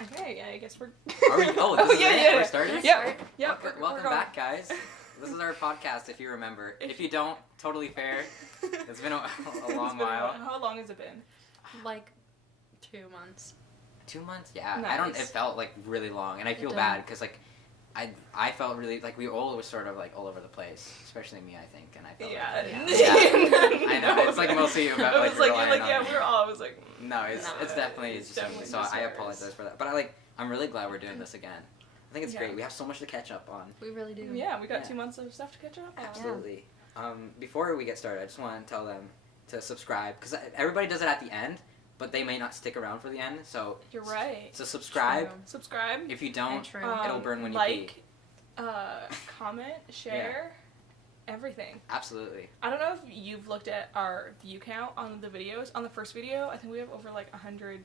Okay, yeah, I guess we're... Are we? Oh, this is it? We're starting? Yep. Welcome back, guys. This is our podcast, if you remember. If you don't, totally fair. It's been a long while. How long has it been? Like 2 months. 2 months? Yeah. Nice. It felt like really long, and I feel did. bad because like I felt really like we all was sort of like all over the place, especially me, I think, and I felt Yeah. I know, it's like mostly you about I like was like, relying yeah, on we're all, I was like... No, it's definitely it's just definitely me, so just I yours. apologize for that. But I'm really glad we're doing this again. I think it's Yeah. great. We have so much to catch up on. We really do. Yeah, we got Yeah. 2 months of stuff to catch up on. Absolutely. Before we get started, I just want to tell them to subscribe because everybody does it at the end, but they may not stick around for the end. So You're right. So subscribe. True. Subscribe. If you don't, True. it'll burn when you like, pee. Comment, share, everything. Absolutely. I don't know if you've looked at our view count on the videos. On the first video, I think we have over like 100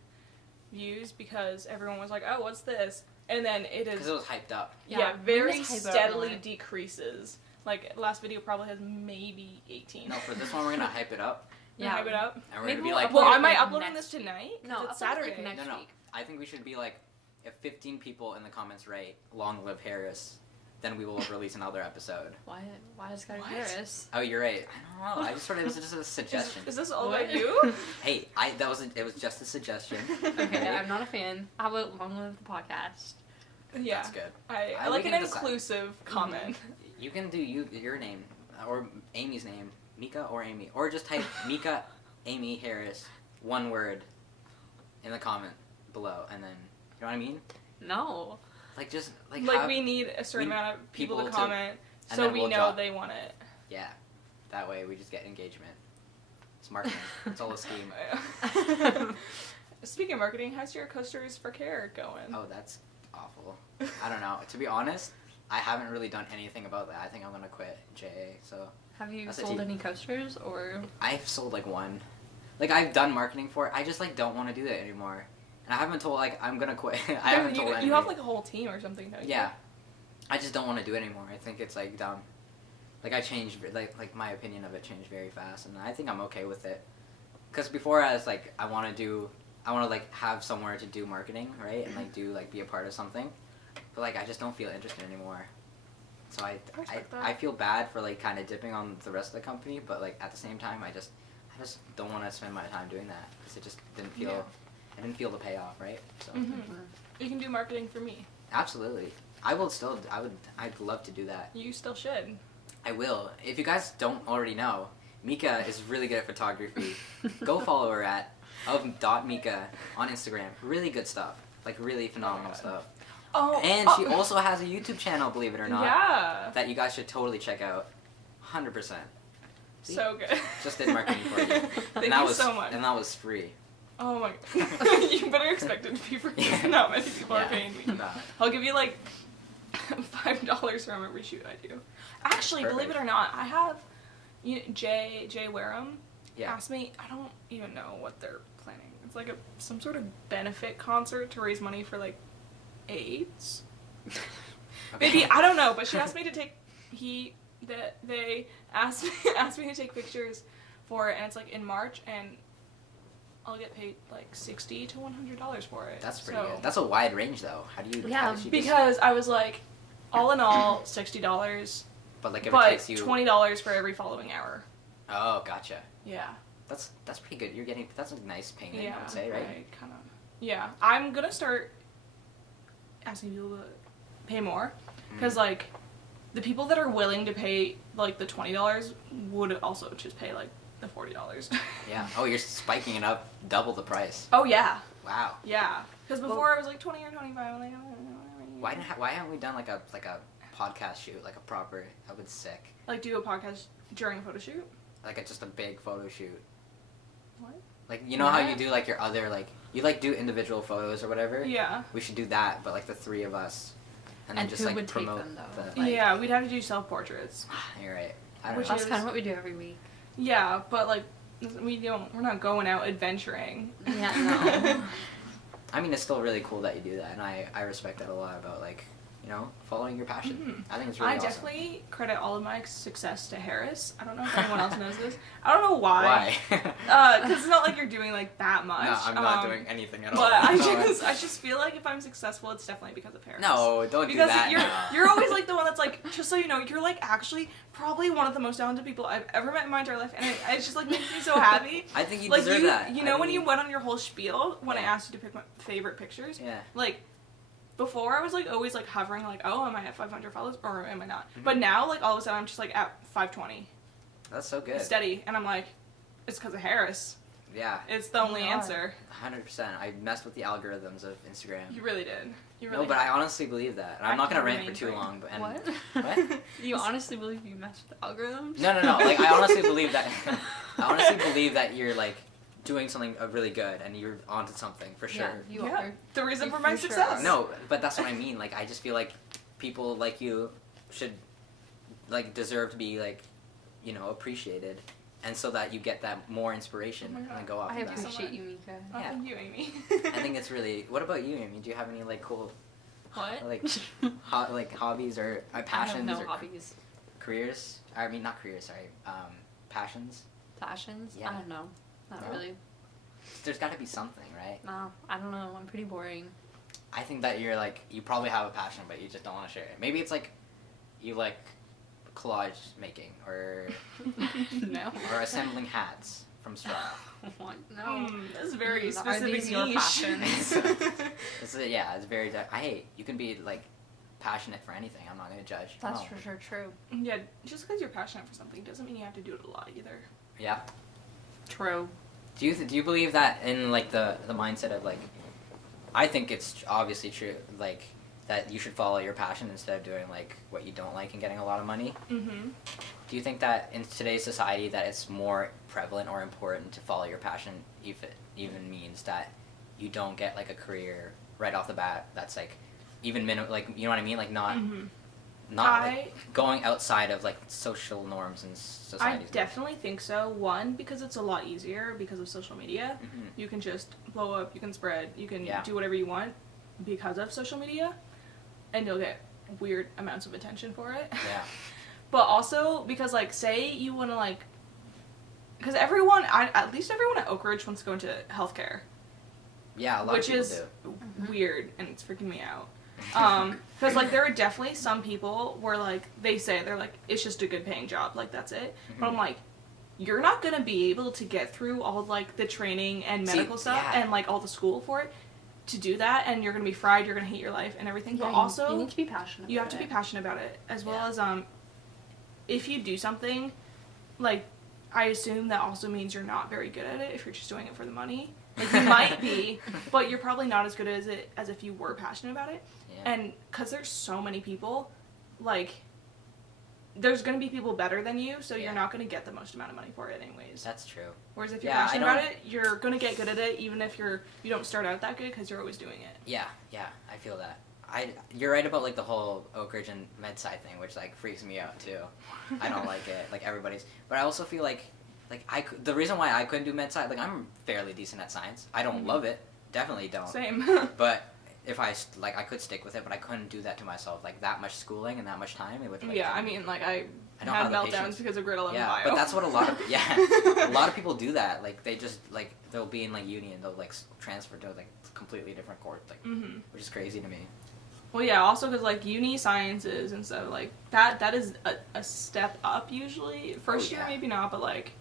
views because everyone was like, "Oh, what's this?" And then it Because is it was hyped up. yeah, we very just hype it up steadily more. decreases. Like last video probably has maybe 18. No, for this one we're gonna hype it up, Yeah, hype it up. and we're Maybe gonna be we'll like, Well, upload I might like upload next this tonight. 'Cause No, it's upload it, like, Saturday. next no. week. I think we should be like, if 15 people in the comments rate "Long Live Harris," then we will release another episode. Why is Scotty What? Harris? Oh, you're right. I don't know. I just sort of it was just a suggestion. Is this all What? about you? Hey, it was just a suggestion. Okay, I'm not a fan. How about Long Live the Podcast? Yeah, That's good. I We like an can decide. inclusive comment. You can do your name or Amy's name, Mika or Amy, or just type Mika, Amy Harris, one word, in the comment below, and then you know what I mean? No. Like just Like have- we need a certain we- amount of people to people to- comment, and so then we we'll know drop. they want it. yeah, that way we just get engagement. It's marketing. It's all a scheme. Speaking of marketing, how's your coasters for care going? Oh, that's awful. I don't know. To be honest, I haven't really done anything about that. I think I'm gonna quit JA. So Have you That's a sold T. any coasters or? I've sold like one. Like I've done marketing for it. I just like don't want to do that anymore. And I haven't told like I'm gonna quit. I haven't told anybody. you have like a whole team or something, don't you? Yeah. I just don't want to do it anymore. I think it's like dumb. Like I changed like my opinion of it changed very fast, and I think I'm okay with it. Cause before I was like I want to like have somewhere to do marketing, right, and like be a part of something. But like I just don't feel interested anymore. So I respect that. I feel bad for like kind of dipping on the rest of the company, but like at the same time I just don't want to spend my time doing that because it just didn't feel Yeah. I didn't feel the payoff, right? So Mhm. You can do marketing for me. absolutely. I'd love to do that. You still should. I will. If you guys don't already know, Mika is really good at photography. Go follow her at of.mika on Instagram. Really good stuff. Like really phenomenal God. stuff. Oh, And she also has a YouTube channel, believe it or not, Yeah. that you guys should totally check out. 100%. See? So good. Just did marketing for you. Thank that you was, so much. And that was free. Oh my You better expect it to be free. Yeah. Not many people Yeah. are paying me. Nah. I'll give you like $5 from every shoot I do. Actually, believe it Perfect. or not, I have Jay Wareham Yeah. asked me. I don't even know what they're planning. It's like some sort of benefit concert to raise money for like AIDS. Okay. Maybe I don't know, but she asked me to take they asked me to take pictures for it, and it's like in March, and I'll get paid like $60 to $100 for it. That's pretty So- good. That's a wide range, though. How do you? Yeah, how does she do that? Because I was like, all in all, $60, But like if it but takes you. $20 for every following hour. Oh, gotcha. Yeah. That's pretty good. You're getting that's a nice payment, Yeah. I would say, right? I kind of. Yeah, I'm gonna start asking people to pay more, because like, the people that are willing to pay like the $20 would also just pay like the $40. Yeah. Oh, you're spiking it up double the price. Oh yeah. Wow. Yeah. Because before it was like 20 or 25. I'm like, Why haven't we done like a podcast shoot, like a proper? That would be sick. like do a podcast during a photo shoot? Like just a big photo shoot. What? Like you know how What? you do like your other like you like do individual photos or whatever. Yeah. We should do that, but like the three of us, and then And just who like would take promote them, though? the. Like, Yeah, we'd have to do self-portraits. You're right. I don't Which know. That's is- kind of what we do every week. Yeah, but like we're not going out adventuring. Yeah, no. I mean, it's still really cool that you do that, and I respect that a lot about like you know, following your passion. Mhm. I think it's really I awesome. definitely credit all of my success to Harris. I don't know if anyone else knows this. I don't know why. Why? Because it's not like you're doing like that much. No, I'm not doing anything at all. But I No. just feel like if I'm successful, it's definitely because of Harris. No, don't do Because that. you're always like the one that's like, just so you know, you're like actually probably one of the most talented people I've ever met in my entire life, and it's just like makes me so happy. I think you Like deserve that. you know I when mean, you went on your whole spiel when I Yeah. asked you to pick my favorite pictures, Yeah. like before I was like always like hovering like, oh, am I at 500 followers or am I not? Mhm. But now like all of a sudden I'm just like at 520 That's so good. steady, and I'm like, it's because of Harris. Yeah. It's the only God. answer. 100%. I messed with the algorithms of Instagram. You really did. You really No, but I honestly believe that. And I'm not gonna I rant for remain too free. long, but What? What? You honestly believe you messed with algorithms? No. Like I honestly believe that. I honestly believe that you're like doing something really good and you're onto something for sure. Yeah, you Yeah. are. The reason You for my for sure success. are. No, but that's what I mean. Like I just feel like people like you should like deserve to be like, you know, appreciated, and so that you get that more inspiration Oh my God. and go off. I from Thank you that. so appreciate much. you, Mika. Oh, Yeah. thank you, Amy. I think it's really. What about you, Amy? Do you have any like cool What? like hobbies or passions I have no or hobbies. careers? I mean, not careers. Sorry, passions. Passions? Yeah. I don't know. Not No? really. There's got to be something, right? No, I don't know. I'm pretty boring. I think that you're like you probably have a passion, but you just don't want to share it. Maybe it's like you like collage making or No. or assembling hats from straw. What? No. That's very Are specific these your niche. passions? It's very. You can be like passionate for anything. I'm not gonna judge. That's No. for sure true. Yeah, just because you're passionate for something doesn't mean you have to do it a lot either. Yeah. True. Do you believe that in like the mindset of like, I think it's obviously true like that you should follow your passion instead of doing like what you don't like and getting a lot of money. Mm-hmm. Do you think that in today's society that it's more prevalent or important to follow your passion if it even means that you don't get like a career right off the bat that's like even like you know what I mean, like not Mm-hmm. like, going outside of like social norms and I society. definitely think so. One, because it's a lot easier because of social media. Mhm. You can just blow up, you can spread, you can Yeah. do whatever you want because of social media, and you'll get weird amounts of attention for it. Yeah. But also because like say you want to like, because at least everyone at Oak Ridge wants to go into healthcare, Yeah, a lot which of people is do. weird and it's freaking me out. Because like there are definitely some people where like they're like it's just a good paying job, like that's it. But I'm Mhm. like, you're not gonna be able to get through all like the training and See, medical stuff yeah. and like all the school for it to do that, and you're gonna be fried. You're gonna hate your life and everything. Yeah, But you also need to be passionate. you have about to be it. passionate about it, as well Yeah. as if you do something, like I assume that also means you're not very good at it if you're just doing it for the money. Like you might be, but you're probably not as good as it as if you were passionate about it. Yeah. And because there's so many people, like there's gonna be people better than you, so Yeah. you're not gonna get the most amount of money for it anyways. That's true. Whereas if you're Yeah, I passionate about don't- it, you're gonna get good at it, even if you don't start out that good because you're always doing it. Yeah, I feel that. You're right about like the whole Oak Ridge and med sci thing, which like freaks me out too. I don't like it, like everybody's. But I also feel like the reason why I couldn't do med sci, like I'm fairly decent at science. I don't Mhm. love it, definitely don't. Same. But if I could stick with it, but I couldn't do that to myself. Like that much schooling and that much time, it would. Like, yeah, I mean, like I don't had have the meltdowns patience. because of grade 11 Yeah, bio. but that's what a lot of a lot of people do that. Like they just like they'll be in like uni and they'll like transfer to like completely different course, like Mm-hmm. which is crazy to me. Well, yeah, also because, like, uni sciences and stuff, like, that is a step up, usually. First year, yeah. maybe not, but, like...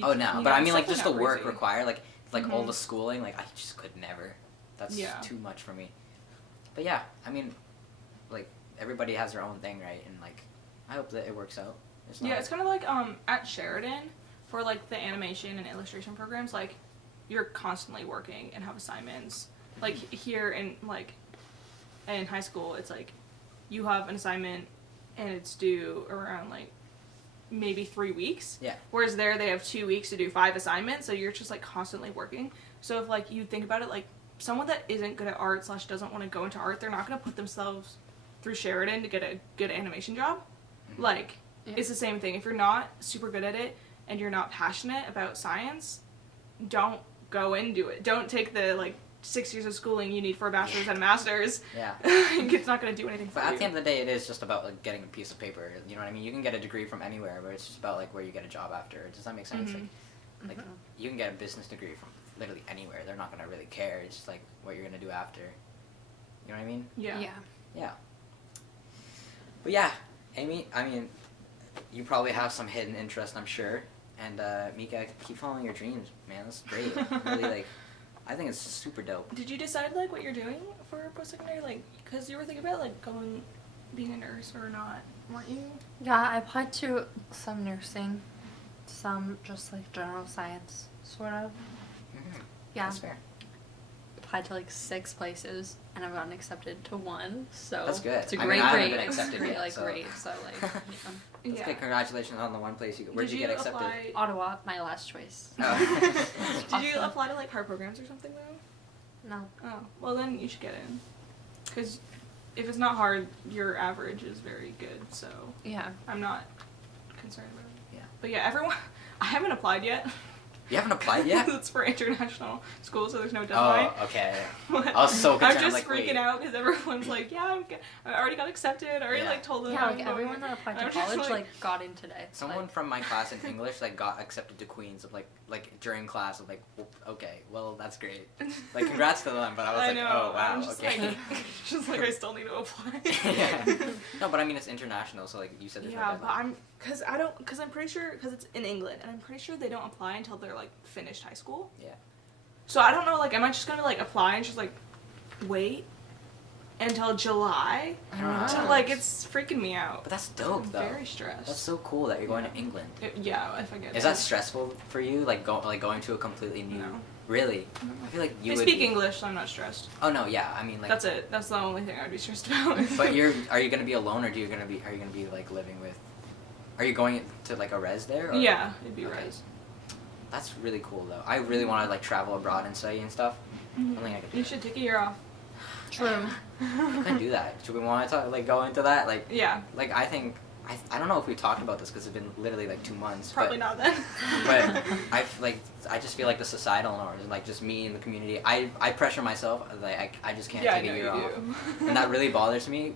Oh, no, but I mean, like, it's just the definitely work not crazy. required, like all Mhm. the schooling, like, I just could never. That's Yeah. too much for me. But yeah, I mean, like, everybody has their own thing, right? And, like, I hope that it works out. It's not Yeah, it's kind of like, at Sheridan, for, like, the animation and illustration programs, like, you're constantly working and have assignments. Like, here in, like, in high school, it's, like, you have an assignment, and it's due around, like, maybe 3 weeks. Yeah. Whereas there, they have 2 weeks to do 5 assignments, so you're just, like, constantly working. So if, like, you think about it, like, someone that isn't good at art / doesn't want to go into art, they're not going to put themselves through Sheridan to get a good animation job. Mhm. Like, Yeah. it's the same thing. If you're not super good at it and you're not passionate about science, don't go into it. Don't take the, like, 6 years of schooling you need for a bachelor's and a master's. Yeah. It's not going to do anything for But you. at the end of the day, it is just about like getting a piece of paper. You know what I mean? You can get a degree from anywhere, but it's just about like where you get a job after. Does that make sense? Mhm. Like you can get a business degree from literally anywhere. They're not gonna really care. It's just like what you're gonna do after. You know what I mean? Yeah. Yeah. But yeah, Amy. I mean, you probably have some hidden interest, I'm sure. And Mika, keep following your dreams, man. That's great. Really, like, I think it's super dope. Did you decide like what you're doing for post-secondary? Like, because you were thinking about like being a nurse or not, weren't you? Yeah, I applied to some nursing, some just like general science, sort of. Mhm. Yeah. That's fair. Applied to like 6 places, and I've gotten accepted to 1. So That's good. it's a I mean, great I haven't grade. been accepted Great, yet, like so- great. So like, yeah. That's Yeah. good. Congratulations on the one place you. Where'd Did you get accepted? apply? Ottawa, my last choice. Oh. Did you Awesome. apply to like hard programs or something though? No. Oh, well then you should get in. Because if it's not hard, your average is very good. So Yeah. I'm not concerned about it. Yeah. But yeah, everyone. I haven't applied yet. You haven't applied yet? It's for international school, so there's no deadline. Oh, okay. But I was so concerned. I'm just like, freaking wait. out because everyone's like, yeah, I already got accepted. I already Yeah. like told them. Yeah, I'm like going. everyone that applied to I'm just college like got in today. Someone Like, from my class in English like got accepted to Queens of like during class of like okay, well that's great. Like congrats to them, but I was I like, know. oh wow, I'm just okay. like, just like I still need to apply. Yeah. No, but I mean it's international, so like you said there's no Yeah, deadline. but because I'm pretty sure, because it's in England, and I'm pretty sure they don't apply until they're like finished high school. Yeah. So I don't know, like, am I just gonna like apply and just like wait until July? I don't know. So, like, it's freaking me out. But that's dope I'm though. very stressed. That's so cool that you're going to England. Yeah, if I get Is it. that stressful for you? Like going to a completely new. No. Really? I feel like you I would. speak English, so I'm not stressed. Oh no, yeah. I mean like. That's it. That's the only thing I'd be stressed about. But are you gonna be alone or are you gonna be like living with? Are you going to like a res there? Or? Yeah, it'd be Okay. res. That's really cool though. I really want to like travel abroad and study and stuff. I don't think I could do You that. should take a year off. True. I couldn't do that. Should we want to go into that? Like, Yeah, I think I don't know if we talked about this because it's been literally like 2 months. probably not then. But I just feel like the societal norms, like just me and the community. I pressure myself. Like I just can't Yeah, I take know a year you off, do. and that really bothers me.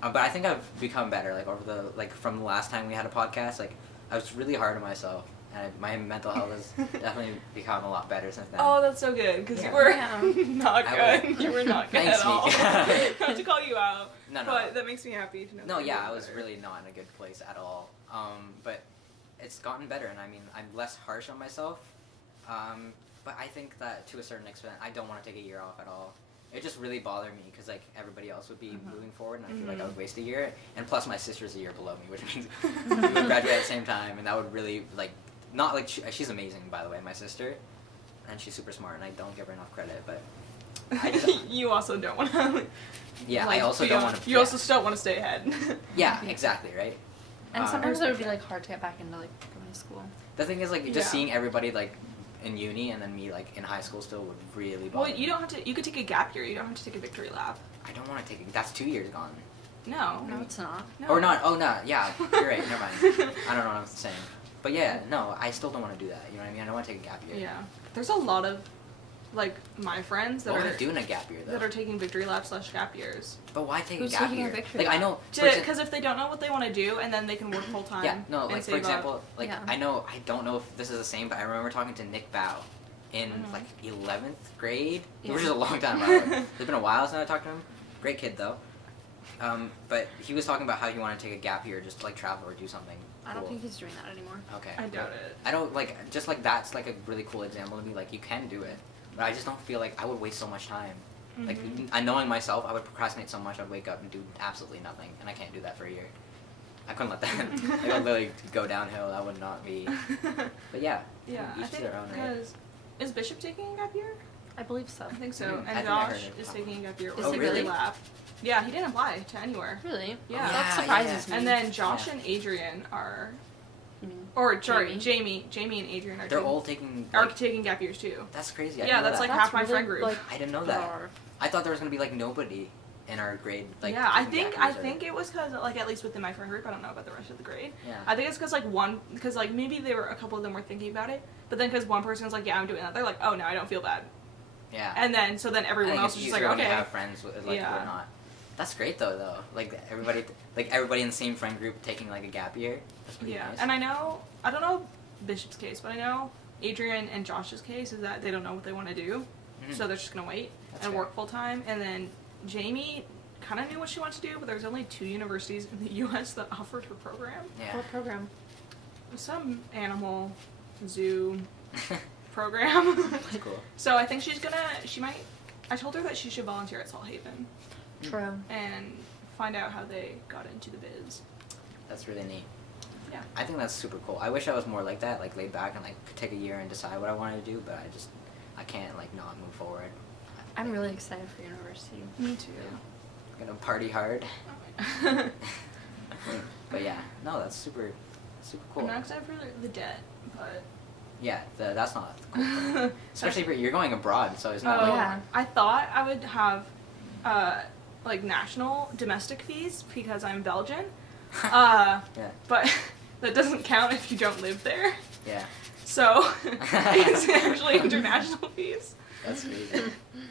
But I think I've become better. Like over the from the last time we had a podcast, like I was really hard on myself, and my mental health has definitely become a lot better since then. Oh, that's so good because Yeah. you were Yeah. not I good. You were not good Thanks, at all. Mika. Not to call you out, No, no. but that makes me happy to know. No, that yeah, you're I was better. really not in a good place at all. But it's gotten better, and I mean, I'm less harsh on myself. But I think that to a certain extent, I don't want to take a year off at all. It just really bothered me because like everybody else would be moving forward, and I feel like I would waste a year. And plus, my sister's a year below me, which means we would graduate at the same time, and that would really like not like she's amazing, by the way, my sister, and she's super smart, and I don't give her enough credit, but. I just- You also don't want to. Yeah, I also don't want to. You also still want to stay ahead. Yeah, exactly, right. And Uh, sometimes it would be like hard to get back into like going to school. The thing is, like, just Yeah. seeing everybody like in uni and then me like in high school still would really bother Well, you me. don't have to. You could take a gap year. You don't have to take a victory lap. I don't want to take it. That's 2 years gone. No. No, it's not. No. Or not. Oh, no. Yeah, you're right. Never mind. I don't know what I'm saying. But yeah, no, I still don't want to do that. You know what I mean? I don't want to take a gap year. Yeah. There's a lot of, like, my friends that What are would I do in a gap year, though? that are taking victory laps / gap years. But why take Who's a gap taking a year? victory Like, I lap? know... for exa- Because if they don't know what they want to do, and then they can work full time. Yeah, no, and like, for save example, up. like, Yeah. I don't know if this is the same, but I remember talking to Nick Bao in, Mhm. like, 11th grade, Yeah. which is a long time, by the way. It's been a while since I talked to him. Great kid, though. But he was talking about how you want to take a gap year just to, like, travel or do something I don't cool. think he's doing that anymore. Okay. I doubt it. I don't, like, just, like, that's, like, a really cool example to me. Like, you can do it. But I just don't feel like I would waste so much time. Like, Mhm. I knowing myself, I would procrastinate so much, I'd wake up and do absolutely nothing. And I can't do that for a year. I couldn't let that. Like, I'd literally go downhill. That would not be. But yeah. Yeah, Each I to think their own, right? because is Bishop taking a gap year? I believe so. I think so. Mm, I And think I heard Josh it. is taking a gap year. Is or he really really? lap. Yeah, he didn't apply to anywhere. Really? Yeah. That Yeah, surprises yeah. me. And then Josh Yeah. and Adrian are, You mean or sorry, Jamie? Jamie and Adrian are They're taking, all taking. are Like, taking gap years too. that's crazy. I Yeah, didn't know that's that. like half my friend really, group. Like, I didn't know that. bizarre. I thought there was gonna be like nobody in our grade. Like. yeah, I taking think gap I years or- think it was because like at least within my friend group, I don't know about the rest of the grade. Yeah. I think it's because like maybe they were a couple of them were thinking about it, but then because one person was like, yeah, I'm doing that, they're like, oh no, I don't feel bad. Yeah. And then everyone else is just like, when you okay. have friends with like Yeah. whatnot. That's great though. Like everybody in the same friend group taking like a gap year. That's pretty Yeah, nice. and I don't know Bishop's case, but I know Adrian and Josh's case is that they don't know what they want to do, Mhm. so they're just gonna wait That's and fair. work full time. And then Jamie kind of knew what she wanted to do, but there's only 2 universities in the U.S. that offered her program. Yeah. What program? Some animal zoo program. That's cool. So I think she might. I told her that she should volunteer at Salt Haven True. and find out how they got into the biz. That's really neat. Yeah. I think that's super cool. I wish I was more like that, like laid back and like could take a year and decide what I wanted to do, but I can't like not move forward. I'm really excited for university. Me too. I'm gonna party hard. But yeah, no, that's super cool. I'm not excited for the debt, but Yeah, that's not the cool part. Especially for you're going abroad, so it's not oh, like yeah. I thought I would have like national domestic fees because I'm Belgian. yeah, But that doesn't count if you don't live there. yeah, So it's actually international fees, that's crazy.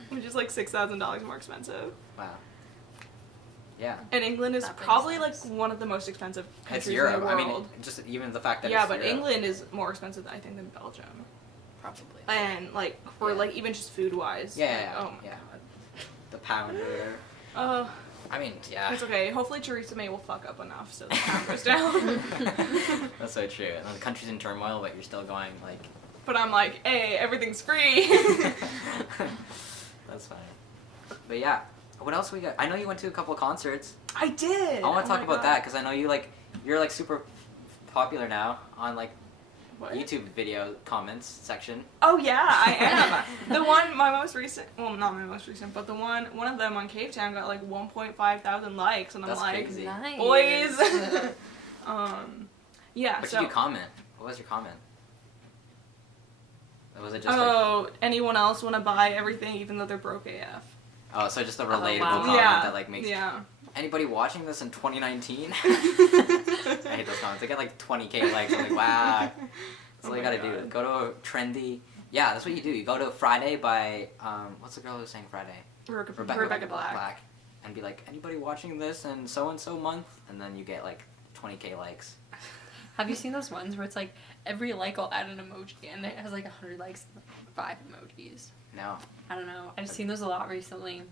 which is like $6,000 more expensive. Wow. Yeah. And England is That makes probably like sense. one of the most expensive It's countries Europe. in the I world. mean, just even the fact that Yeah, it's but Europe, England is more expensive, I think, than Belgium. probably. And like for Yeah. like even just food wise. Yeah, oh my yeah. god. The pound or whatever. I mean, yeah. It's okay. Hopefully Theresa May will fuck up enough so the pound goes down. That's so true. And the country's in turmoil, but you're still going like. But I'm like, hey, everything's free. That's funny. But yeah, what else we got? I know you went to a couple of concerts. I did. I want Oh to talk my about God. that because I know you're like super popular now on like What? YouTube video comments section. Oh yeah, I am. My most recent, well, not my most recent, but one of them on Cave Town got like 1.5 thousand likes, and I'm That's like, crazy. Nice. boys. Yeah. What so. did you comment? What was your comment? Or was it just like, Oh, anyone else want to buy everything even though they're broke AF? oh, so just a relatable wow. comment Yeah. that like makes Yeah. anybody watching this in 2019? I hate those comments. They get like 20k likes. I'm like, wow. That's Oh all you my gotta do. God. Go to a trendy. Yeah, that's what you do. You go to Friday by what's the girl who sang Friday? Rebecca Black. And be like, anybody watching this in so and so month, and then you get like 20k likes. Have you seen those ones where it's like every like will add an emoji and it has like 100 likes and like 5 emojis? No, I don't know. I've seen those a lot recently.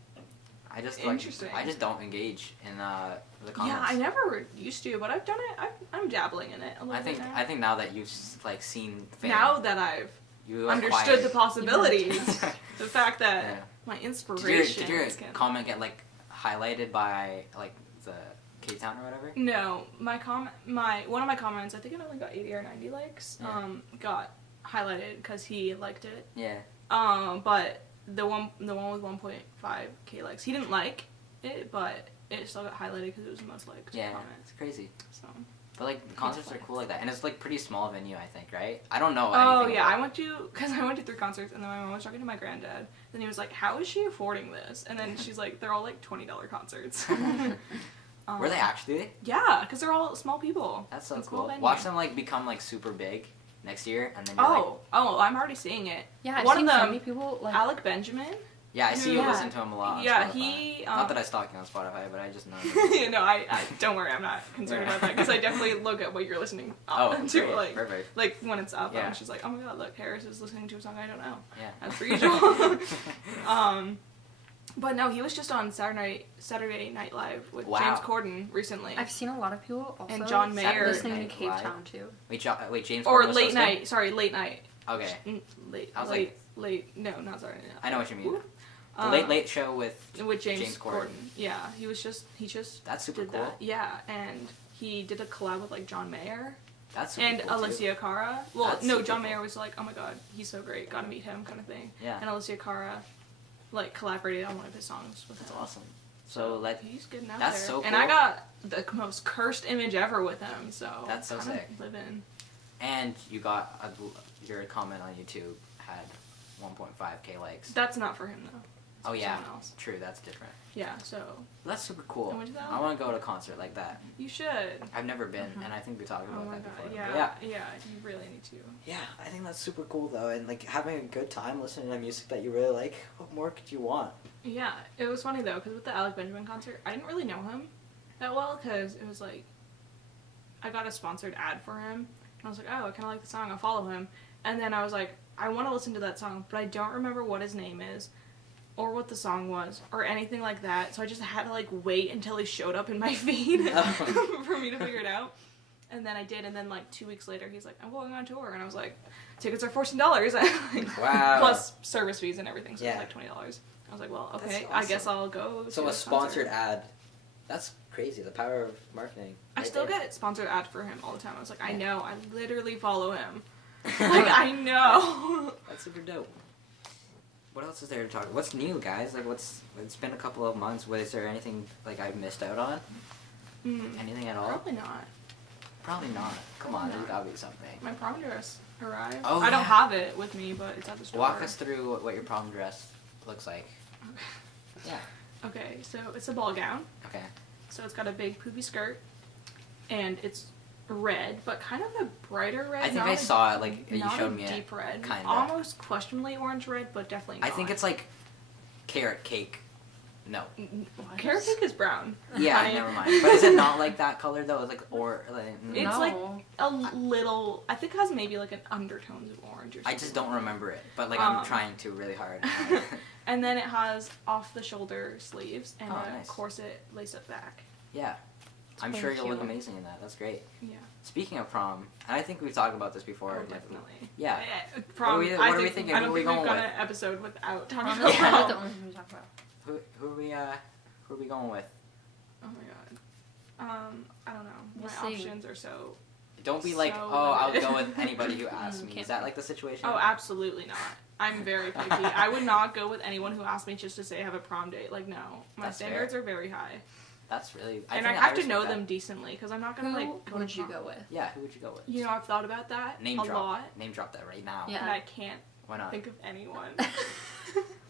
I just Interesting. I just don't engage in the comments. Yeah, I never used to, but I've done it. I'm dabbling in it a little I think bit now. I think now that you've like seen fame, Now that I've you understood acquired- the possibilities, the fact that Yeah. my Did inspiration. your is gonna- comment get like highlighted by like the K-Town or whatever? No, one of my comments, I think it only got 80 or 90 likes. Yeah. Got highlighted because he liked it. Yeah. But the one with 1.5k likes, he didn't like it, but it still got highlighted because it was the most liked Yeah. comment. It's crazy. So. But like the concerts are cool like that, and it's like pretty small venue, I think, right? I don't know. Oh anything yeah, about- I went to 3 concerts, and then my mom was talking to my granddad. Then he was like, "How is she affording this?" And then she's like, "They're all like $20 concerts." Were they actually? Yeah, because they're all small people. That's so and small cool. venue. Watch them like become like super big next year, and then you're like, Oh, I'm already seeing it. Yeah, I've One seen of so them, many people like Alec Benjamin. yeah, I see you Yeah. listen to him a lot. On Yeah, Spotify. he. Not that I stalk you on Spotify, but I just know. No, I don't worry. I'm not concerned about that because I definitely look at what you're listening Oh, to, great, like perfect. like when it's up. Yeah. And she's like, "Oh my god, look, Harris is listening to a song I don't know." Yeah. As per usual. But no, he was just on Saturday Night Live with Wow. James Corden recently, I've seen a lot of people also And John Mayer. listening to Night Cave Live? Town too. Wait, James. or Corden was late hosting? night. Sorry, late night. Okay, Late. I was late. No, not sorry. No. I know what you mean. Ooh. The Late Show with with James, James Corden. Yeah, he just That's super did cool. that. Yeah, and he did a collab with like John Mayer That's super and cool, too. Alicia Cara. Well, That's no, super John cool. Mayer was like, "Oh my god, he's so great, gotta meet him," kind of thing. Yeah. And Alicia Cara, like, collaborated on one of his songs with That's him. awesome. So He's getting out That's there. so And I cool. got the most cursed image ever with him, so That's so kinda sick. living. and you got your comment on YouTube had 1.5k likes. That's not for him though. Oh yeah, someone else. true. That's different. Yeah, so That's super cool. I went to that I want to go to a concert like that. you should. I've never been, and I think we talked Oh about my that god, before. yeah, But yeah, you really need to. yeah, I think that's super cool though, and like having a good time listening to music that you really like. What more could you want? Yeah, it was funny though, because with the Alec Benjamin concert, I didn't really know him that well, because it was like, I got a sponsored ad for him, and I was like, oh, I kind of like the song, I'll follow him. And then I was like, I want to listen to that song, but I don't remember what his name is, or what the song was, or anything like that, so I just had to like wait until he showed up in my feed for me to figure it out. And then I did, and then like 2 weeks later, he's like, I'm going on tour, and I was like, tickets are $14, Wow. plus service fees and everything, so Yeah. it's like $20. I was like, well, That's okay, awesome. I guess I'll go. So to a his sponsored concert. ad. That's crazy. The power of marketing. I right still there. get sponsored ad for him all the time. I was like, I Yeah. know, I literally follow him. Like, I know. That's super dope. What else is there to talk? What's new, guys? Like, It's been a couple of months. Is there anything like I've missed out on? Anything at all? Probably not. Probably not. Come on, Probably there's not. gotta be something. My prom dress arrived. Oh, I don't yeah. have it with me, but it's at the store. Walk us through what your prom dress looks like. Yeah. Okay, so it's a ball gown. Okay. So it's got a big poofy skirt, and it's red, but kind of a brighter red. I think not I a- saw it. Like you not showed a me it. deep red, Kinda. almost questionably orange red, but definitely not. I think it's like carrot cake. No. Carrot cake is brown. Yeah, I- never mind. But is it not like that color though? It's like It's No. like a little. I think it has maybe like an undertones of orange or something. I just don't remember it. But like I'm Um, trying to really hard. And then it has off the shoulder sleeves and Oh, a nice. corset lace up back. Yeah. I'm really sure you'll look cute. amazing in that. That's great. Yeah. Speaking of prom, and I think we've talked about this before. Oh, definitely. Yeah. Prom. What are we I thinking? think, Who I don't are we think we've going got with? an episode without Prom talking is about kind of prom. the only thing we talk about. Who are we going with? Oh my god. I don't know. We'll My see. options are so. Don't be like, So oh, I'll limited. go with anybody who asks me. Can't Is that be. like the situation? Oh, absolutely not. I'm very picky. I would not go with anyone who asked me just to say I have a prom date. Like, no. My That's standards fair. are very high. That's really. And I think have to respect know that. them decently because I'm not going Who to, like, go would to you prom. go with? Yeah, who would you go with? You know, I've thought about that Name a drop. lot. Name drop that right now. Yeah. And I can't Why not? think of anyone.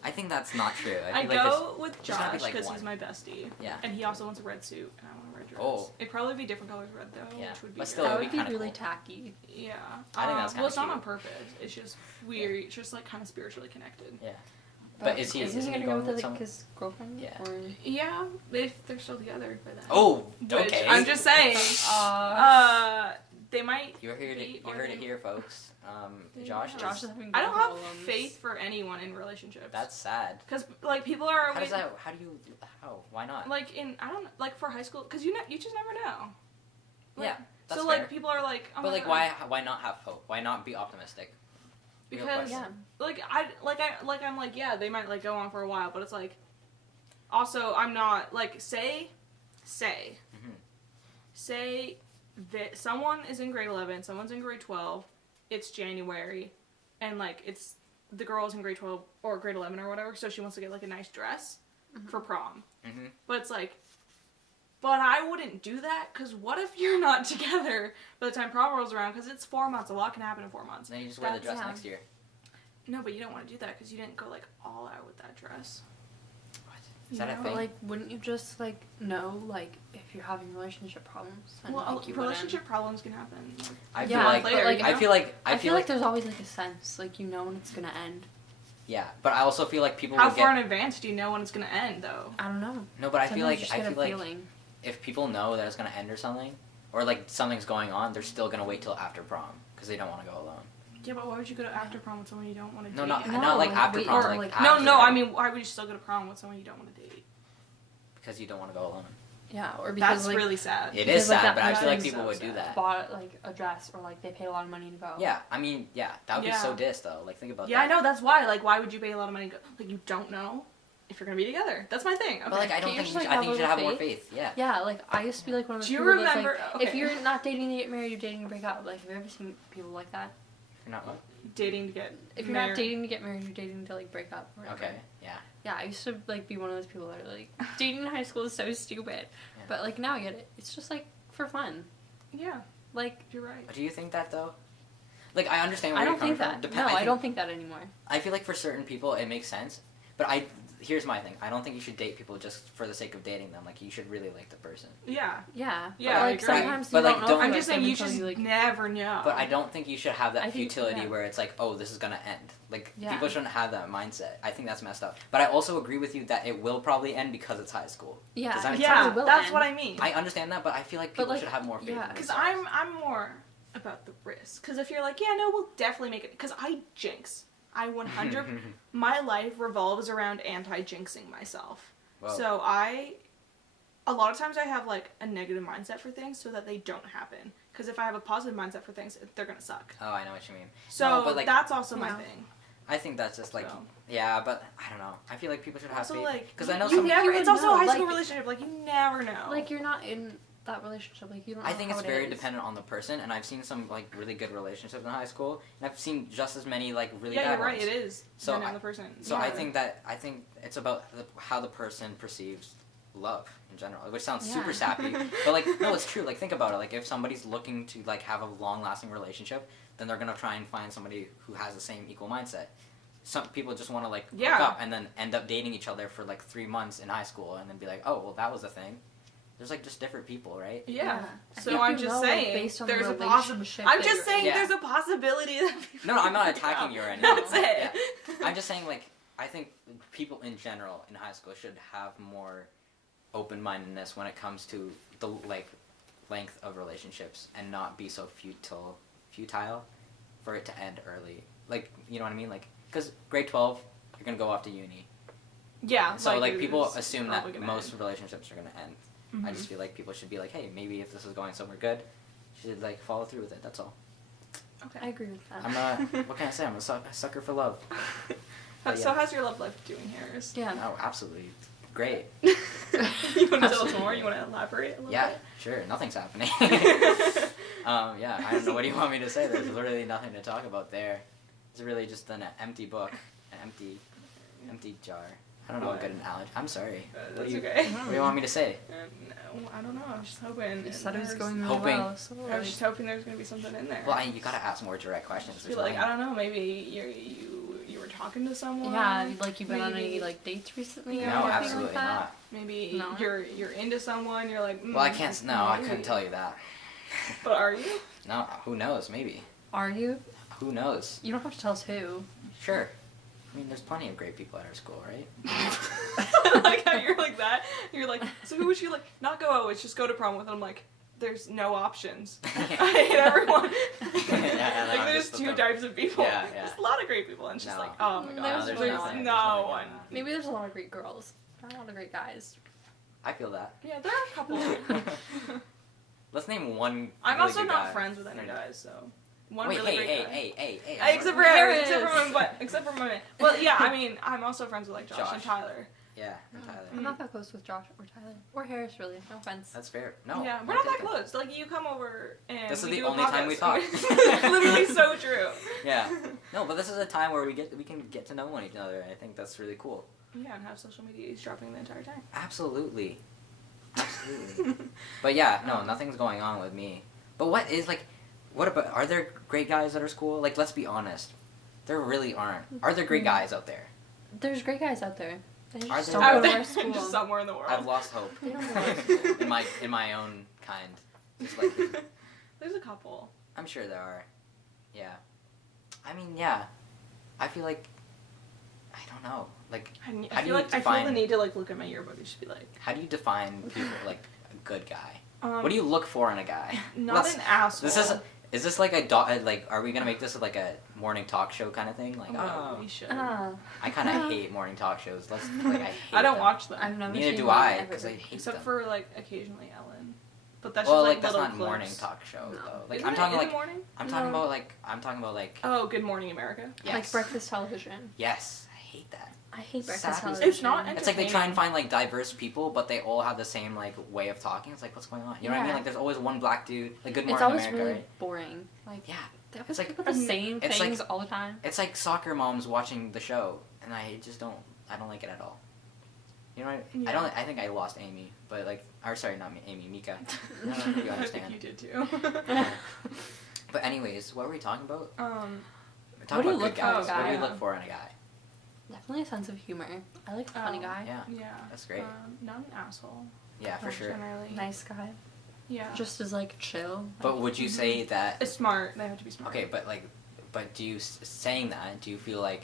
I think that's not true. I feel like go with there's gotta be, Josh like, because one. he's my bestie. Yeah. And he also wants a red suit, and I want a red dress. Oh. It'd probably be different colors red, though, Yeah, which would be but still, very- That it'd would be be kinda really cool. tacky. Yeah. I think that's well, it's kinda not on cute. purpose. It's just weird. It's just, like, kind of spiritually connected. Yeah. But is he gonna going go with with like someone? his girlfriend? Yeah. Or... Yeah, if they're still together by then. Oh, Which, okay. I'm just saying. They might. You heard it. be You heard it or- here, folks. They Josh. might. Josh Is, is having I don't have problems. faith for anyone in relationships. that's sad. Because, like, people are. How does that? How do you? How? Why not? Like, I don't know, like, for high school, because you just never know. Like, Yeah, that's so, fair. like, people are like, oh But my like, God. why not have hope? Why not be optimistic? Real Because, question. Yeah. I'm like, yeah, they might, like, go on for a while, but it's like, also, I'm not, like, say Mhm. that someone is in grade 11, someone's in grade 12, it's January, and, like, it's, the girl's in grade 12, or grade 11 or whatever, so she wants to get, like, a nice dress for prom. Mhm. But it's like, but I wouldn't do that, because what if you're not together by the time prom rolls around, because it's 4 months, a lot can happen in 4 months. Then you just wear the That's- dress yeah. next year. No, but you don't want to do that, because you didn't go, like, all out with that dress. What? You Is that a know, But thing? like, wouldn't you just like know like if you're having relationship problems? And, Well, like, you relationship problems can happen. Like, I feel yeah, like. but, like, I feel like. I feel like there's always like a sense, like you know when it's gonna end. Yeah, but I also feel like people how will far get. in advance do you know when it's going to end, though? I don't know. No, but I feel Sometimes like you just get a feeling. if people know that it's gonna end or something, or like something's going on, they're still gonna wait till after prom because they don't want to go alone. Yeah, but why would you go to after prom with someone you don't want to date? No, not No, not like after wait, prom. or, Like like, No, after no, prom, I mean, why would you still go to prom with someone you don't want to date? because you don't want to go alone. Yeah, or because That's like really sad. It Because, is like, sad, that but I feel like person's people so would do sad. that. bought like a dress or like they paid a lot of money to go. Yeah, I mean, yeah, that would be Yeah. so dis though. Like think about Yeah, I that. know, that's why. Like, why would you pay a lot of money to go? Like, you don't know if you're going to be together. That's my thing. Okay. But like, I don't Can't you think just, you should, like, I think you should have have a more little faith. Yeah. Yeah, like I used to be like one of those Do you people that's remember- like, if okay. you're not dating to get married, you're dating to break up. Like, have you ever seen people like that? You're not what? Dating to get If you're married. not dating to get married, you're dating to like break up. Or whatever. Okay. Yeah. Yeah, I used to like be one of those people that are like, dating in high school is so stupid. Yeah. But like now I get it. It's just like for fun. Yeah, Like you're right. But do you think that though? Like I understand where I you're don't coming think from. that. Depen- No, I think- don't think that anymore. I feel like for certain people it makes sense, but here's my thing. I don't think you should date people just for the sake of dating them. Like, you should really like the person. Yeah. Yeah. Yeah, But, I like agree. sometimes But, you like, don't know. don't- if I'm you just like saying them you until just you, like, never know. But I don't think you should have that I think- futility yeah. where it's like, oh, this is gonna end. Like, Yeah. people shouldn't have that mindset. I think that's messed up. But I also agree with you that it will probably end because it's high school. Yeah. Does that make it yeah, probably will that's end. what I mean. I understand that, but I feel like But, people like, should have more faith yeah. in Because themselves. I'm more about the risk. Because if you're like, yeah, no, we'll definitely make it. Because I jinx. I 100. My life revolves around anti-jinxing myself. Well, So a lot of times I have like a negative mindset for things so that they don't happen. Because if I have a positive mindset for things, they're gonna suck. oh, I know what you mean. So No, but, like, that's also my Yeah. thing. I think that's just like, So. yeah, but I don't know. I feel like people should have Also, faith. like, Because I know you some. never. You It's would also know, a high school like- relationship. Like you never know. Like you're not in that relationship. Like you don't. Know I think how it's it very is. dependent on the person, and I've seen some like really good relationships in high school, and I've seen just as many like really yeah, bad you're right. ones. It is. So depending on I- the person. So Yeah. I think it's about how the person perceives love in general, which sounds Yeah. super sappy, but like no, it's true. Like think about it. Like if somebody's looking to like have a long-lasting relationship, then they're gonna try and find somebody who has the same equal mindset. Some people just want to like hook Yeah. up and then end up dating each other for like 3 months in high school, and then be like, oh well, that was a thing. There's like just different people, right? Yeah. I So think I'm you just know, like, saying. based on the there's a relationship I'm that just you're saying in. there's a possibility that. No, I'm not attacking you or anything. That's it. I'm just saying, like, I think people in general in high school should have more open-mindedness when it comes to the, like, length of relationships and not be so futile for it to end early. Like, you know what I mean? Like, because grade 12, you're going to go off to uni. Yeah. So, like, it people is assume probably that gonna most end. relationships are going to end. I Mhm. just feel like people should be like, hey, maybe if this is going somewhere good, you should, like, follow through with it. That's all. Okay. I agree with that. I'm not, what can I say? I'm a sucker for love. But So yeah. how's your love life doing, Harris? Yeah. Oh, absolutely. Great. You want to tell us Absolutely. more? You want to elaborate a little Yeah, bit? sure. Nothing's happening. Yeah, I don't know. What do you want me to say? There's literally nothing to talk about there. It's really just an empty book, an empty jar. I don't know a good analogy. I'm sorry. What That's do you, okay. What do you want me to say? No, I don't know. I'm just hoping. You said it was there's- going really Hoping. well. So I was just hoping there's gonna be something in there. Well, you gotta ask more direct questions. Just be There's like, nothing- I don't know. Maybe you were talking to someone. yeah, like you've been on Maybe- any like dates recently? No, or anything absolutely like that? not. Maybe No. you're into someone. You're like. Well, I can't. No, I couldn't maybe. tell you that. But are you? No, who knows? Maybe. Are you? Who knows? You don't have to tell us who. Sure. I mean, there's plenty of great people at our school, right? I like how you're like that. You're like, so who would you like? Not go. Oh, it's just go to prom with. And I'm like, there's no options. I hate everyone. Yeah, no, like there's just the two thing. types of people. Yeah, yeah. There's a lot of great people, and it's just No. like, oh my god, There's there's, no no, one. one. Maybe there's a lot of great girls. Not a lot of great guys. I feel that. Yeah, there are a couple. Let's name one. I'm really also good not guy. friends with any Right now. guys, so one Wait, really hey, great hey, guy. hey. Hey, except for Harris. Harris. Except for my. Well, yeah, I mean, I'm also friends with like Josh, and Josh. Tyler. Yeah, and Tyler. I'm not that close with Josh or Tyler. Or Harris, really. No offense. That's fair. No. yeah, we're I not get that close. Like you come over and This is we the do a only time we podcast. talk. It's literally so true. Yeah. No, but this is a time where we can get to know one another. I think that's really cool. Yeah, and have social media dropping the entire time. Absolutely. Absolutely. But yeah, no, nothing's going on with me. But what about, are there great guys at our school? Like, let's be honest. There really aren't. Are there great guys out there? There's great guys out there. They Are just there? don't Out go to there, our school. just somewhere in the world. I've lost hope. They don't go to our school. in my own kind. Just like, There's a couple. I'm sure there are. Yeah. I mean, yeah. I feel like, I don't know. Like, I How do feel you like I feel define- the need to like look at my yearbook and just be like, how do you define people, like, a good guy? um, What do you look for in a guy? not Let's- an asshole. Is this like like, are we gonna make this like a morning talk show kind of thing? Like, No, oh, we should. Ah. I kind of hate morning talk shows. I hate I don't them. watch them. I've never Neither seen do one I, ever. because I hate Except them. for like occasionally Ellen. But that's Well, just like like that's little not clips. morning talk show No. though. Like Isn't I'm it talking in the like morning? I'm talking about like Oh, Good Morning America. yes. Like breakfast television. Yes, I hate that. I hate breakfast Sappy. television. It's not It's like they try and find like diverse people, but they all have the same like way of talking. It's like what's going on? You know what I mean? Yeah. Like there's always one black dude. Like Good It's Morning always America, really right? boring. Like Yeah. they It's like- put the same it's things like- all the time. It's like soccer moms watching the show, and I don't like it at all. You know what? Yeah. I think I lost Amy, but like, or sorry, not me, Amy, Mika. I don't know if you I understand. think you did too. But anyways, what were we talking about? um, We're talking What do you about look good for in a guys. What do guy? you look for in a guy? Definitely a sense of humor. I like a funny Oh, guy. Yeah, Yeah. that's great. Not an asshole. Yeah, for Like, sure. Generally. Nice guy. Yeah. Just as like chill. But would you say that? It's smart. They have to be smart. Okay, but do you saying that? Do you feel like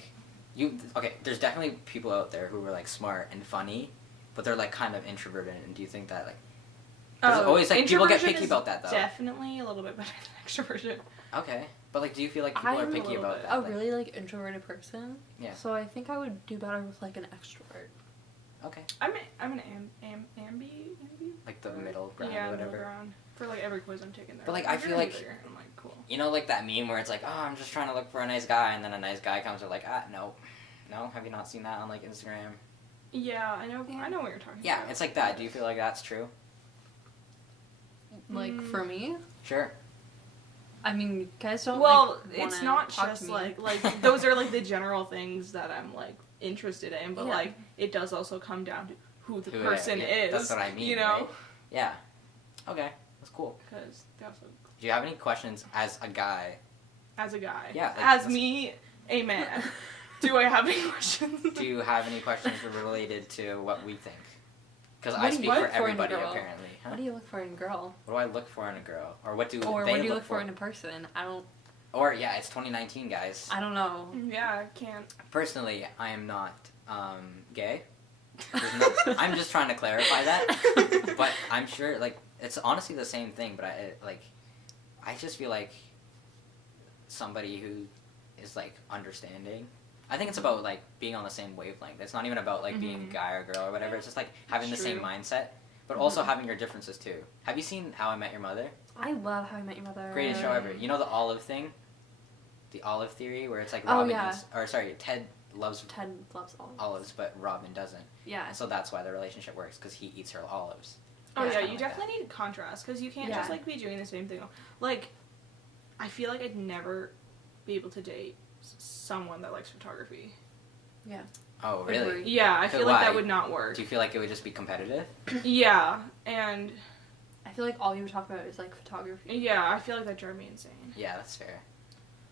you? Okay, there's definitely people out there who are like smart and funny, but they're like kind of introverted. And do you think that like? There's always like people get introversion picky is about that though. Definitely a little bit better than extroversion. Okay, but like, do you feel like people are I'm a picky little about bit. that? A Like, really like introverted person. Yeah. So I think I would do better with like an extrovert. Okay, I'm an ambi. like the middle ground Yeah, or middle whatever. ground. For like every quiz I'm taking there. But, like, you're I feel gonna be like- bigger. I'm like, cool. You know, like that meme where it's like, oh, I'm just trying to look for a nice guy, and then a nice guy comes with like, no. Have you not seen that on like Instagram? Yeah, I know. Yeah. I know what you're talking Yeah, about. it's like that. Do you feel like that's true? Like Mm. for me, Sure. I mean, you guys don't. Well, like, it's wanna not talk to just me. like those are like the general things that I'm like interested in, but Yeah. like it does also come down to who the Who- person yeah, is. that's what I mean, You know, right? Yeah. Okay, that's cool. because they also Do you have any questions as a guy? as a guy, Yeah, like, as that's- me, a man. Do I have any questions? Do you have any questions related to what we think? Because What I do you speak look for for in a everybody girl? apparently. Huh? What do you look for in a girl? What do I look for in a girl, or what do Or they what do you look look for in a person? I don't it's 2019, guys. know. Yeah, I can't. Personally, I am not gay. I'm just trying to clarify that, but I'm sure like it's honestly the same thing. But I just feel like somebody who is like understanding. I think it's about like being on the same wavelength. It's not even about like being a guy or girl or whatever. It's just like having the same True. mindset, but also having your differences too. Have you seen How I Met Your Mother? I love How I Met Your Mother. Greatest show ever. You know the olive thing, the olive theory, where it's like Oh, Robin, yeah. Ted loves Ted loves olives. olives, but Robin doesn't. Yeah. So that's why the relationship works because he eats her olives. Oh Yeah, yeah, kinda you like that. definitely need contrast because you can't Yeah. just like be doing the same thing. Like, I feel like I'd never be able to date someone that likes photography. Oh really? Agree. Yeah, I So feel like that why? would not work. Do you feel like it would just be competitive? Yeah, and I feel like all you talk about is like photography. yeah, I feel like that drove me insane. Yeah, that's fair.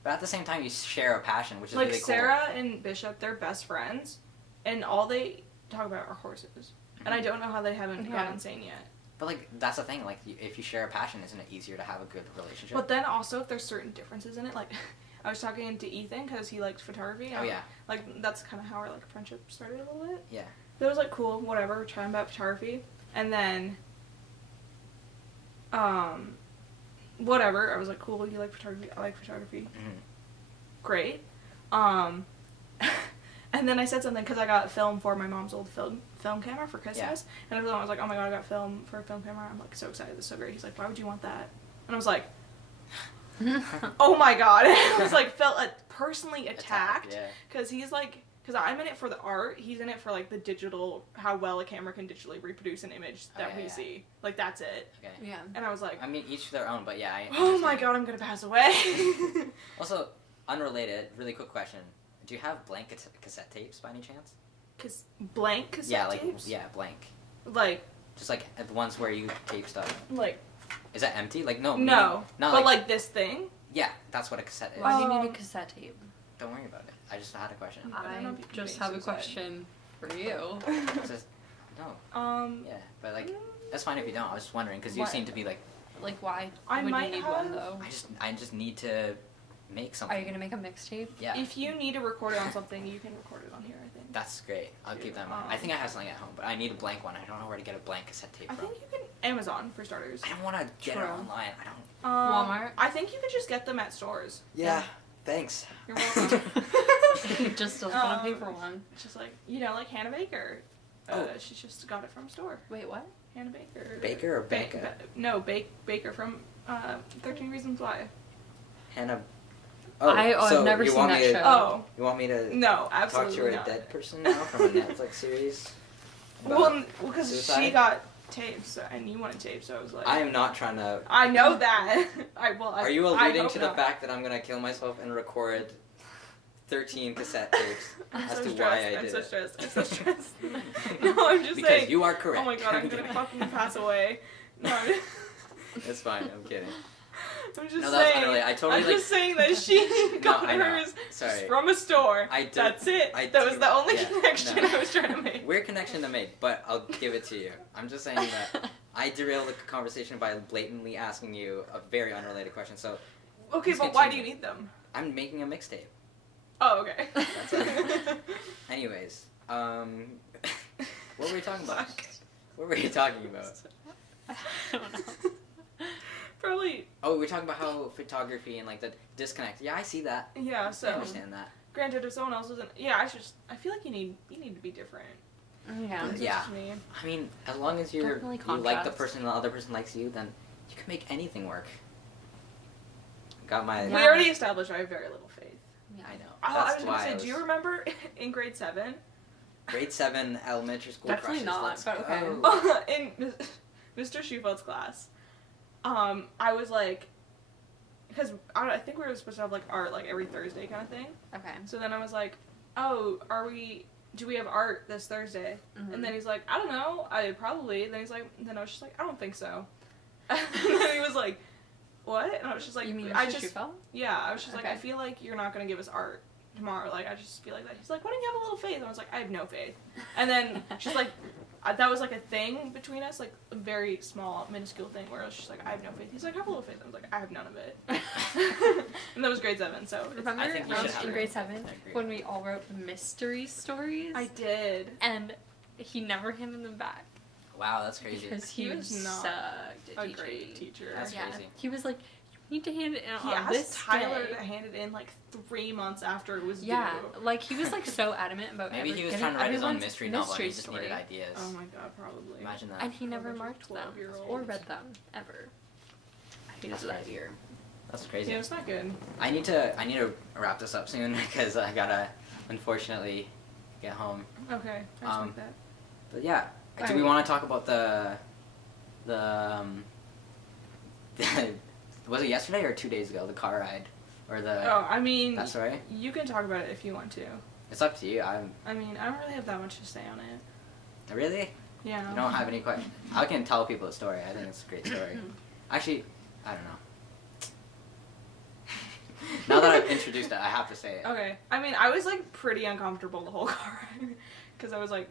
But at the same time, you share a passion, which is Like really cool. Sarah and Bishop, they're best friends, and all they talk about are horses. And I don't know how they haven't Yeah. gone insane yet. But like that's the thing. Like if you share a passion, isn't it easier to have a good relationship? But then also, if there's certain differences in it, like I was talking to Ethan because he liked photography. Oh yeah. Like that's kind of how our like friendship started a little bit. Yeah. But it was like cool, whatever, we're chatting about photography, and then, whatever. I was like, cool, you like photography? I like photography. Mhm. Great. And then I said something because I got film for my mom's old film camera for Christmas, and I was like, oh my god, I got film for a film camera. I'm like so excited, this is so great. He's like, why would you want that? And I was like, oh my god. I was like, felt personally attacked. Yeah. Because he's like, because I'm in it for the art, he's in it for like the digital, how well a camera can digitally reproduce an image that yeah, we yeah. see. Like that's it. Okay. Yeah. And I was like, I mean, each their own, but yeah. I oh my understand. god, I'm gonna pass away. Also, unrelated, really quick question: do you have blank cassette tapes by any chance? Cause blank cassette Yeah, like tapes? blank. Like, Just like the ones where you tape stuff. like, Is that empty? Like no. no. Not But like, like this thing? yeah, that's what a cassette is. Why do you need Um, a cassette tape? Don't worry about it. I just had a question. I don't know if you can just make have a suicide. question for you. It's just, no. Yeah, but like that's fine if you don't. I was just wondering because you What? seem to be like Like, why I would might you need have- one though? I just need to make something. Are you gonna make a mixtape? Yeah. If you need to record it on something, you can record it on here, I think. That's great. I'll keep that in mind. I think I have something at home, but I need a blank one. I don't know where to get a blank cassette tape I from. think you can Amazon for starters. I don't want to get it True. online. I don't. Walmart? I think you could just get them at stores. Yeah. Thanks. You're welcome. He just doesn't want to pay for one. It's just like, you know, like Hannah Baker. Oh. She just got it from a store. Wait, what? Hannah Baker. Baker or Becca? No, Baker from 13 Reasons Why. Hannah. I've never you seen want that me to, show. Oh, You want me to no, talk absolutely to a not. dead person now from a Netflix series? about Well, because suicide? she got tapes and you wanted tapes, so I was like, I am not trying to. I know that. Are you I alluding hope to the not. fact that I'm gonna kill myself and record 13 cassette tapes I'm as so to stressed. why I I'm did so it? stressed. I'm so stressed. No, I'm just because saying. you are correct. Oh my god, I'm gonna fucking pass away. No, It's fine. I'm kidding. I'm just No, that was saying. unrelated. I totally, I'm like- just saying that she got I know. hers Sorry. from a store. I did- That's it. I That was do- the only yeah, connection no. I was trying to make. Weird connection to make, but I'll give it to you. I'm just saying that I derailed the conversation by blatantly asking you a very unrelated question. So Okay, Please but why do you continue. need them? I'm making a mixtape. Oh, okay. That's it. Anyways, what were we talking about? Fuck. What were you talking about? I don't know. Probably, Oh, we're talking about how photography and like the disconnect. Yeah, I see that. yeah. I So, understand that. granted, if someone else isn't, yeah, I feel like you need to be different. Yeah. That's Yeah. just me. I mean, as long as you Definitely like the contrast. person and the other person likes you, then you can make anything work. Got my. We Yeah. already established I have very little faith. I know. Oh, I That's was why gonna say, do you remember in grade 7? Grade 7 elementary school Definitely crushes. not, Let's but okay. go. In Mr. Schufeld's class, I was like, because I think we were supposed to have like art like every Thursday kind of thing. Okay. So then I was like, oh, do we have art this Thursday? Mhm. And then he's like, I don't know, probably. Then he's like, then I was just like, I don't think so. And then he was like, what? And I was just like, You mean I Mr. just, Schufel? yeah, I was just like, Okay. I feel like you're not gonna give us art tomorrow. Like, I just feel like that. He's like, why don't you have a little faith? And I was like, I have no faith. And then she's like, that was like a thing between us, like a very small, minuscule thing where I was just like, I have no faith. He's like, I have a little faith. I was like, I have none of it. And that was grade 7, so. Remember I think you should have in it. grade 7 I agree. when we all wrote mystery stories? I did. And he never handed them back Wow, that's crazy. because he, He was not sucked at A teaching. great teacher. That's Yeah. crazy. He was like, you need to hand it in He on asked this Tyler day. to hand it in like 3 months after it was Yeah, due. like he was like so adamant about Maybe he was getting trying to write his own everyone's mystery novel and he just story. needed ideas. Oh my god, probably. Imagine that. And he never Bunch of marked them 12-year-olds. or read them ever. I hated That's that crazy. year. That's crazy. Yeah, it's not good. I need to wrap this up soon because I gotta unfortunately get home. Okay, I Um, respect that. But yeah, do we Alright. want to talk about the was it yesterday or 2 days ago, the car ride or the Oh, I mean, that's right. you can talk about it if you want to. It's up to you. I mean, I don't really have that much to say on it. really Yeah. you don't have any questions. I can tell people the story. I think it's a great story. Actually, I don't know. Now that I've introduced it, I have to say it. Okay. I mean, I was like pretty uncomfortable the whole car ride because I was like,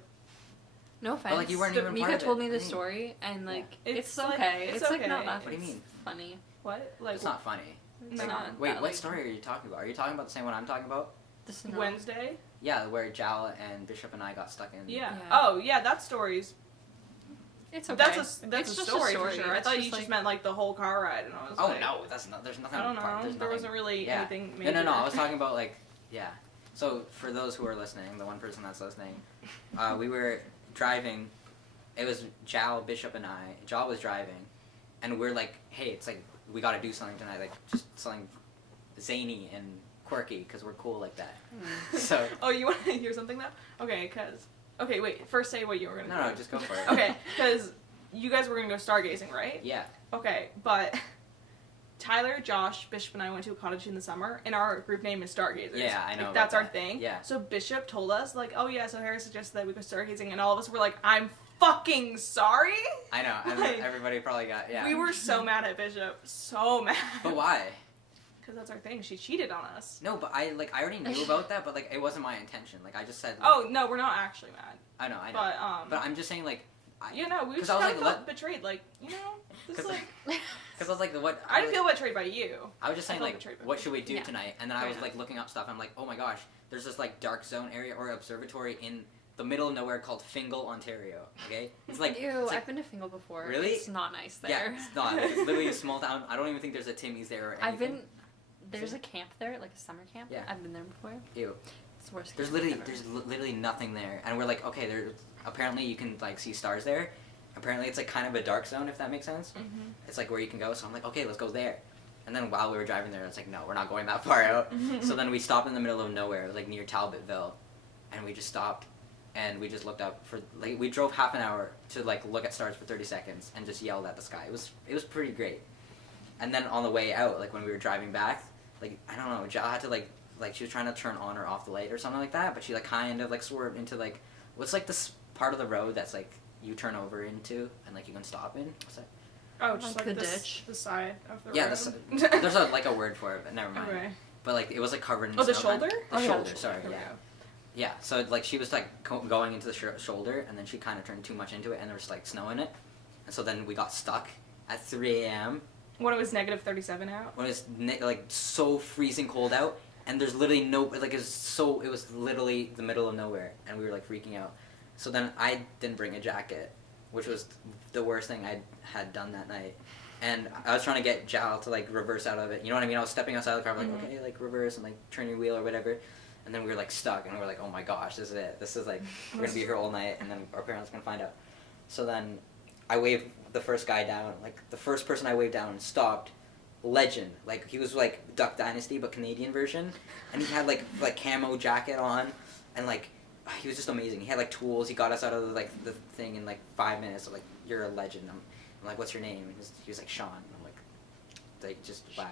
No offense. like, you weren't even Mika part of told it. me I the mean, story and like It's it's, like- okay. it's It's like not okay. that What do you mean? funny. what? Like It's not funny. It's No. not Wait, that, what like, story are you talking about? Are you talking about the same one I'm talking about? the snow. Wednesday? Yeah, where Jal and Bishop and I got stuck in. Yeah. Yeah. Oh, yeah, that story's. It's okay. That's It's a just story, for story. sure. I It's thought you just, just like- meant like the whole car ride, and I was Oh like, no, that's not. There's nothing. I don't know. There's There nothing- wasn't really yeah. anything major. No. I was talking about like, yeah. So for those who are listening, the one person that's listening, we were driving. It was Jal, Bishop, and I. Jal was driving, and we're like, hey, it's like we got to do something tonight, like just something zany and quirky, because we're cool like that. So Oh, you want to hear something though? Okay, okay, wait. First, say what you were gonna do. no, just go for it. Okay, because you guys were gonna go stargazing, right? Yeah. Okay, but Tyler, Josh, Bishop, and I went to a cottage in the summer, and our group name is Stargazers. Yeah, I know Like, about that's our that. thing. Yeah. So Bishop told us, like, oh yeah, so Harry suggested that we go stargazing, and all of us were like, I'm fucking sorry. I know. And Like, everybody probably got yeah. We were so mad at Bishop, so mad. But why? Because that's our thing. She cheated on us. No, but I already knew about that, but like it wasn't my intention. Like I just said. Like, Oh no, we're not actually mad. I know. But But I'm just saying like. you know, we 'cause just I was kind of like, felt betrayed. Like, you know, this is 'Cause- like Because I was like, what? I didn't feel betrayed by you. I was just I saying felt like, betrayed by what you. should we do Yeah. tonight? And then I Fair was enough. like looking up stuff. I'm like, oh my gosh, there's this like dark zone area or observatory in the middle of nowhere called Fingal, Ontario. Okay, it's like Ew, it's like, I've been to Fingal before. Really? It's not nice there. yeah, it's not. It's literally a small town. I don't even think there's a Timmy's there or anything. I've been. There's a camp there, like a summer camp. Yeah. I've been there before. Ew. It's the worst. There's camp literally ever. there's literally nothing there, and we're like, okay, there's apparently you can like see stars there. Apparently it's like kind of a dark zone, if that makes sense. Mm-hmm. It's like where you can go. So I'm like, okay, let's go there. And then while we were driving there, it's like, no, we're not going that far out. So then we stopped in the middle of nowhere, like near Talbotville, and we just stopped, and we just looked up for like we drove half an hour to like look at stars for 30 seconds and just yelled at the sky. It was pretty great. And then on the way out, like when we were driving back, like I don't know, Jal had to like she was trying to turn on or off the light or something like that, but she like kind of like swerved into like what's like this part of the road that's like you turn over into and like you can stop in. What's that? Oh, just Like like the the ditch? the side of the Yeah, road. there's like a word for it, but never mind. Okay. But like it was like covered in Oh, the snow. shoulder? The Oh, yeah, shoulder, the sorry. There we Yeah. go. Yeah, so like she was like going into the shoulder, and then she kind of turned too much into it, and there was like snow in it, and so then we got stuck at 3 a.m. When it was negative 37 out. when it's like so freezing cold out, and there's literally no like it was literally the middle of nowhere, and we were like freaking out. So then I didn't bring a jacket, which was the worst thing I had done that night. And I was trying to get Jal to like reverse out of it. You know what I mean? I was stepping outside the car, like Mhm. okay, like reverse and like turn your wheel or whatever. And then we were like stuck, and we were like, oh my gosh, this is it. This is like we're gonna be here all night, and then our parents are gonna find out. So then I waved the first guy down. Like the first person I waved down stopped. Legend. Like he was like Duck Dynasty but Canadian version, and he had like camo jacket on, and like he was just amazing. He had like tools. He got us out of the thing in like 5 minutes. So, like you're a legend. I'm like, what's your name? And he was like Sean. And I'm like just wow,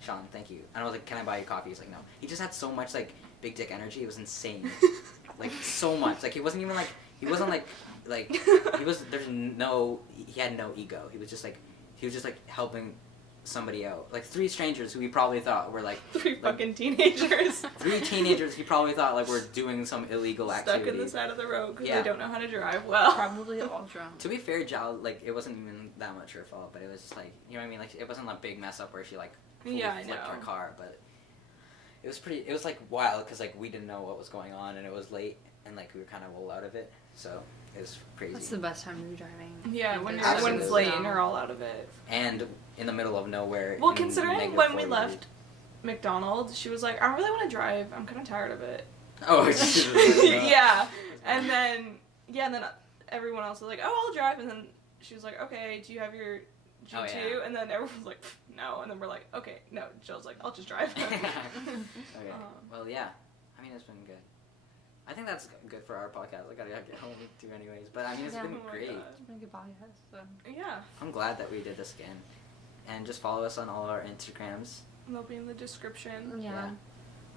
Sean, thank you. And I was like, can I buy you coffee? He's like, no. He just had so much like big dick energy. It was insane. Like so much. Like he wasn't even like he wasn't like he was he had no ego. He was just like helping somebody out. Like 3 strangers who he probably thought were like 3 fucking teenagers. 3 teenagers he probably thought like were doing some illegal activity. Stuck in the side of the road because Yeah. they don't know how to drive well. Probably all drunk. To be fair, Jal, like it wasn't even that much her fault, but it was just like, you know what I mean? Like it wasn't a big mess up where she like fully Yeah, I flipped her know. car, but it was like wild because like we didn't know what was going on and it was late and like we were kind of all out of it, so it was crazy. That's the best time to be driving. Yeah, when Because when it's Absolutely. late and you're all out of it. And in the middle of nowhere. Well, in considering negative when we 40 left degrees. McDonald's, she was like, I don't really want to drive. I'm kind of tired of it. Oh, Yeah. And then everyone else was like, oh, I'll drive. And then she was like, okay, do you have your G2? Oh, yeah. And then everyone was like, no. And then we're like, okay, no. Jill's like, I'll just drive. Okay. Um, Well, yeah. I mean, it's been good. I think that's good for our podcast. I gotta get home to anyways. But I mean, it's Yeah. been Oh my great. God. It's been a good podcast. So. Yeah. I'm glad that we did this again. And just follow us on all our Instagrams. They'll be in the description. Yeah.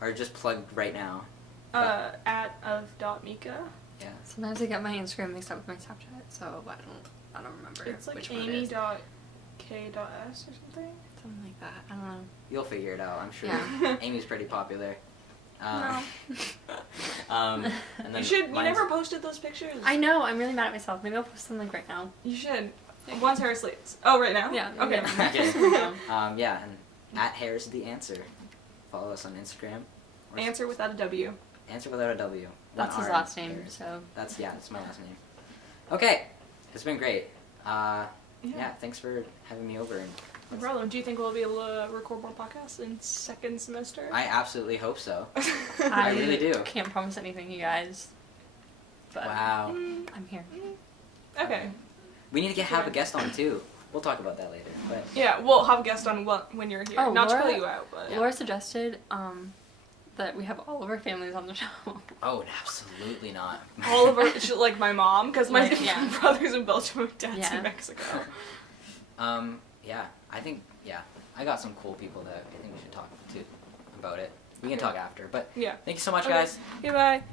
Or just plug right now. At of.mika. Yeah. Sometimes I get my Instagram mixed up with my Snapchat, so I don't remember It's like which one it is. amy.k.s or something. Something like that. I don't know. You'll figure it out, I'm sure. Yeah. Amy's pretty popular. No. And then You mine's- never posted those pictures. I know. I'm really mad at myself. Maybe I'll post them like right now. You should. Once Harris sleeps. Oh, right now? Yeah. Okay. Yeah. yeah, and at Harris the Answer. Follow us on Instagram. Or Answer without a W. Answer without a W. That's One his R, last name, Harris. so. That's my last name. Okay, it's been great. Yeah, thanks for having me over. And No problem. Do you think we'll be able to record more podcasts in second semester? I absolutely hope so. I really do. Can't promise anything, you guys. But Wow. I'm here. Okay. We need to have a guest on too. We'll talk about that later. But Yeah, we'll have a guest on when you're here. Oh, Not to Laura- pull you out, but Laura suggested that we have all of our families on the show. oh, absolutely not. all of our, like my mom, because my Yeah. brother's in Belgium and dad's Yeah. in Mexico. Yeah, I think I got some cool people that I think we should talk to about it. We can talk after, but Yeah. thank you so much, Okay. guys. Goodbye.